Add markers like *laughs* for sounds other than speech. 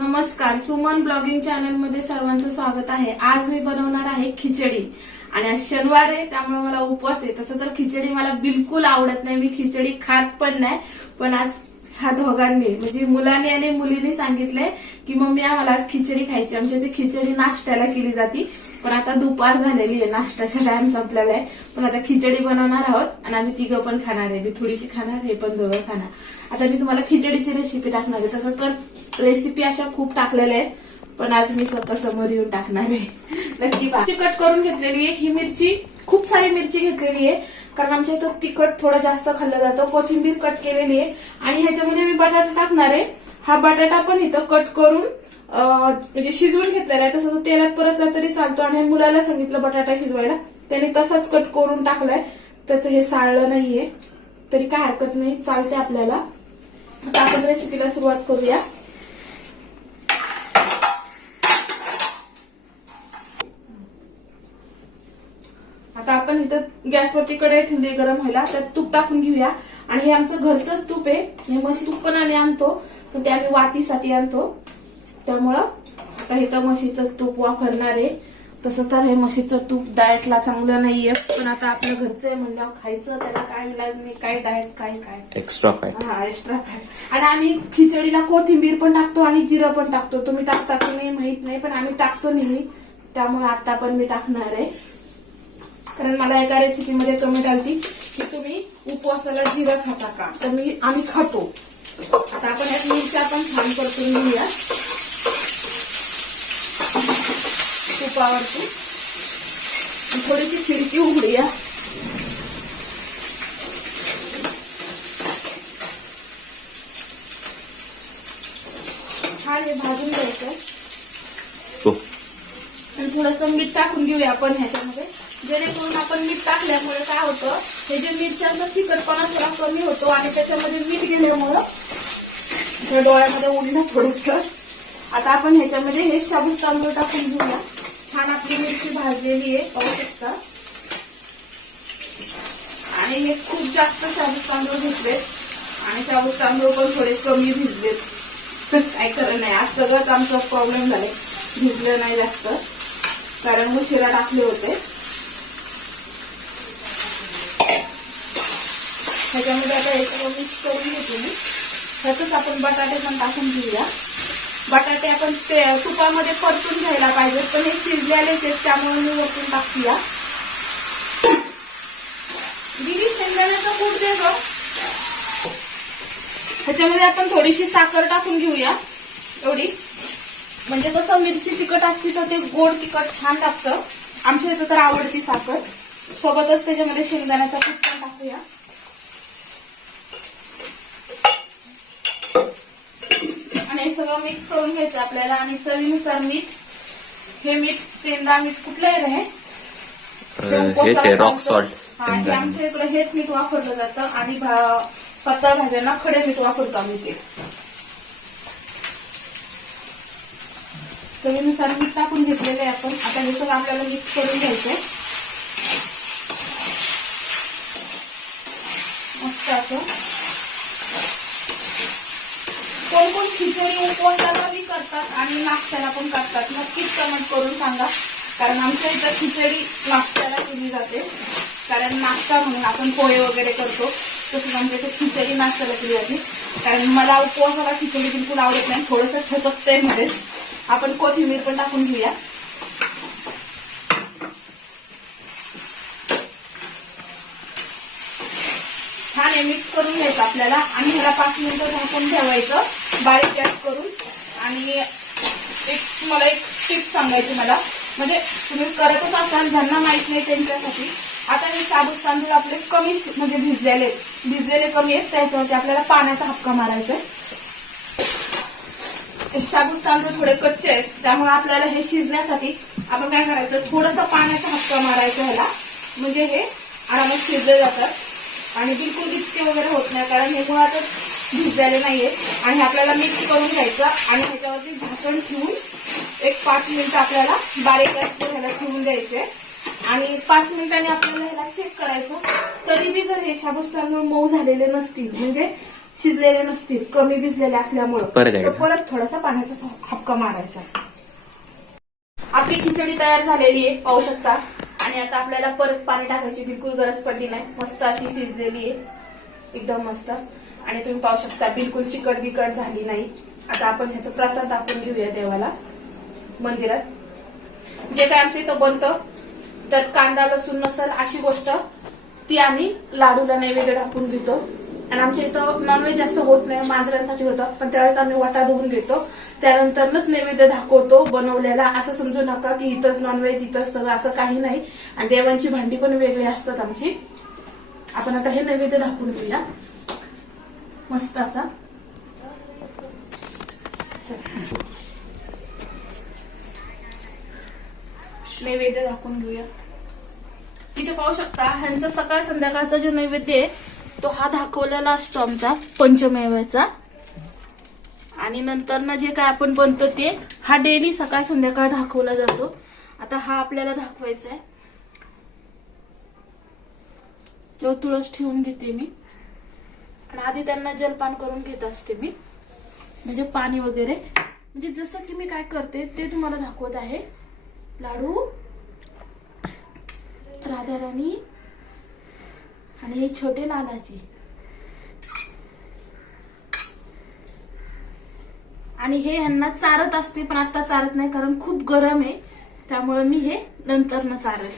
नमस्कार सुमन ब्लॉगिंग चॅनलमध्ये सर्वांचं स्वागत आहे. आज मी बनवणार आहे खिचडी. आणि आज शनिवार आहे त्यामुळे मला उपवास आहे. तसं तर खिचडी मला बिलकुल आवडत नाही. मी खिचडी खात पण नाही पण आज ह्या दोघांनी म्हणजे मुलांनी आणि मुलींनी सांगितलंय की मम्मी आम्हाला आज खिचडी खायची. आमच्या इथे खिचडी नाश्त्याला केली जाते. पण आता दुपार झालेली आहे. नाश्त्याचा टाइम संपलेला आहे. पण आता खिचडी बनवणार आहोत आणि आम्ही तिघं पण खाणार आहे. मी थोडीशी खाणार हे पण दोघं खाणार. आता मी तुम्हाला खिचडीची रेसिपी टाकणार आहे. तसं तर रेसिपी अशा खूप टाकलेल्या आहेत पण आज मी स्वतः समोर येऊन टाकणार आहे. *laughs* नक्की कट करून घेतलेली आहे. ही मिरची खूप सारी मिरची घेतलेली आहे. कारण आमच्या इथं तिखट थोडं जास्त खाल्लं जातं. कोथिंबीर कट केलेली आहे. आणि ह्याच्यामध्ये मी बटाटा टाकणार आहे. हा बटाटा पण इथं कट करून म्हणजे शिजवून घेतलेला आहे. तसं तो तेलात परतला तरी चालतो. आणि मुलाला सांगितलं बटाटा शिजवायला. त्याने तसाच कट करून टाकलाय. त्याचं हे साळलं नाहीये. तरी काय हरकत नाही. चालते आपल्याला. आता आपण रेसिपीला सुरुवात करूया. आपण इथं गॅसवरती कढई ठेवली गरम व्हायला त्यात तूप टाकून घेऊया. आणि हे आमचं घरचंच तूप आहे. हे म्हशी तूप पण आम्ही आणतो. पण ते आम्ही वातीसाठी आणतो. त्यामुळं आता इथं म्हशीचं तूप वापरणार आहे. तसं तर हे म्हशीचं तूप डाएटला चांगलं नाहीये. पण आता आपलं घरचं आहे म्हणल्यावर खायचं त्याला काय मिळालं नाही काय डाएट काय काय. एक्स्ट्रा फॅट हा एक्स्ट्रा फॅट आणि आम्ही खिचडीला कोथिंबीर पण टाकतो आणि जिरं पण टाकतो. तुम्ही टाकता की नाही माहीत नाही पण आम्ही टाकतो नेहमी. त्यामुळे आता पण मी टाकणार आहे. कारण मला एका रेसिपीमध्ये कमेंट आली की तुम्ही उपवासाला जिरा खाता का? तर मी आम्ही खातो. आता आपण यात मिरच्या पण छान परतून घेऊया. तुपावरती थोडीशी खिडकी उघडूया. छान हे भाजून घ्यायचं. आणि थोडंसं मीठ टाकून घेऊया आपण ह्याच्यामध्ये. जेणेकरून आपण मीठ टाकल्यामुळे काय होतं हे जे मिरच्यांचा तिखटपणा थोडा कमी होतो आणि त्याच्यामध्ये मीठ गेल्यामुळं डोळ्यामध्ये उडलं थोडस. आता आपण ह्याच्यामध्ये हे शाबूत तांदूळ टाकून घेऊया. छान आपली मिरची भाजलेली आहे पाहू शकता. आणि हे खूप जास्त शाबूत तांदूळ घेतलेत. आणि शाबूत तांदूळ पण थोडे कमी भिजलेत. *laughs* काय खरं नाही आज सगळंच आमचा प्रॉब्लेम झाले भिजलं नाही जास्त. कारण उशिरा टाकले होते. ह्याच्यामध्ये आता हे मिक्स करून घेतो मी. ह्यातच आपण बटाटे पण टाकून घेऊया. बटाटे आपण ते तुपामध्ये परतून घ्यायला पाहिजे पण हे शिजलेलेच आहेत त्यामुळे मी वरतून टाकूया. दिदी शेंगदाण्याचा कूट दे गं. ह्याच्यामध्ये आपण थोडीशी साखर टाकून घेऊया. एवढी. म्हणजे कसं मिरची तिखट असती तर ते गोड तिखट छान लागतं. आमच्या इथं तर आवडती साखर. सोबतच त्याच्यामध्ये शेंगदाण्याचा कूट पण टाकूया. आणि हे सगळं मिक्स करून घ्यायचं आपल्याला. आणि चवीनुसार मीठ. हे मीठ सेंदा मीठ कुठलं आहे रे आहे रॉक सॉल्ट हा, हे आमच्या इकडे हेच मीठ वापरलं जातं. आणि पातळ भाज्यांना खडे मीठ वापरतो आम्ही ते. चवीनुसार मीठ टाकून घेतलेलं आहे आपण. आता हे सगळं आपल्याला मिक्स करून घ्यायचंय. मस्त असं. कोण कोण खिचडी उपवासाला बी करतात आणि नाश्त्याला पण करतात नक्कीच कमेंट करून सांगा. कारण आमच्या इथं खिचडी नाश्त्याला केली जाते. कारण नाश्ता म्हणून आपण पोहे वगैरे करतो. तसं म्हणजे ते खिचडी नाश्त्याला केली जाते. कारण मला उपवासाला खिचडी बिलकुल आवडत नाही. थोडंसं ठसकतंयमध्ये. आपण कोथिंबीर पण टाकून घेऊया. छान आहे मिक्स करून घ्यायचं आपल्याला. आणि ह्याला पाच मिनिटं झाकून ठेवायचं. बारीक गॅस करून. आणि एक तुम्हाला एक टिप सांगायची मला. म्हणजे तुम्ही करतच असाल ज्यांना माहीत नाही त्यांच्यासाठी. आता हे साबूत तांदूळ आपले कमी म्हणजे भिजलेले भिजलेले कमी आहेत त्याच्यावरती आपल्याला पाण्याचा हक्का मारायचा आहे. साबूत तांदूळ थोडे कच्चे आहेत त्यामुळे आपल्याला हे शिजण्यासाठी आपण काय करायचं? थोडंसं पाण्याचा हक्का मारायचा ह्याला. म्हणजे हे आरामात शिजले जातात आणि बिलकुल इतके वगैरे होत नाही कारण हे मुळातच भिजलेले नाहीये. आणि आपल्याला मिक्स करून घ्यायचं आणि ह्याच्यावरती झाकण ठेवून एक पाच मिनिटं आपल्याला बारीक ह्याला ठेवून द्यायचे. आणि पाच मिनिटांनी आपल्याला ह्याला चेक करायचं. तरी बी जर हे शाबूस तांदूळ मऊ झालेले नसतील म्हणजे शिजलेले नसतील कमी भिजलेले असल्यामुळं. परत तर एकदा. परत थोडासा पाण्याचा हपका मारायचा. आपली खिचडी तयार झालेली आहे पाहू शकता. आणि आता आपल्याला परत पाणी टाकायची बिलकुल गरज पडली नाही. मस्त अशी शिजलेली आहे. एकदम मस्त. आणि तुम्ही पाहू शकता बिलकुल चिकट बिकट झाली नाही. आता आपण ह्याचा प्रसाद दाखवून घेऊया देवाला मंदिरात. जे काय आमच्या इथं बनतं त्यात कांदा लसूण नसल अशी गोष्ट ती आम्ही लाडूला नैवेद्य दाखवून घेतो आणि आमच्या इथं नॉनव्हेज जास्त होत नाही मांजरांसाठी होतं. पण त्यावेळेस आम्ही वाटा धुवून घेतो. त्यानंतरच नैवेद्य दाखवतो बनवलेला असं समजू नका की इथंच नॉनव्हेज इथंच सगळं असं काही नाही. आणि देवांची भांडी पण वेगळी असतात आमची. आपण आता हे नैवेद्य दाखवून घेऊया मस्त असा. नैवेद्य दाखवून घेऊया. तिथे पाहू शकता ह्यांचा सकाळ संध्याकाळचा जो नैवेद्य आहे तो हा दाखवलेला असतो आमचा पंचमेव्याचा आणि नंतर ना जे काय आपण बनतो ते हा डेली सकाळ संध्याकाळ दाखवला जातो. आता हा आपल्याला दाखवायचा आहे जो तुळस ठेवून घेते मी. आणि आधी त्यांना जलपान करून घेत असते मी. म्हणजे पाणी वगैरे. म्हणजे जसं की मी काय करते ते तुम्हाला दाखवत आहे. लाडू राधाराणी आणि हे छोटे लालाजी आणि हे ह्यांना चारत असते पण आता चारत नाही कारण खूप गरम आहे. त्यामुळे मी हे नंतर न चारेल.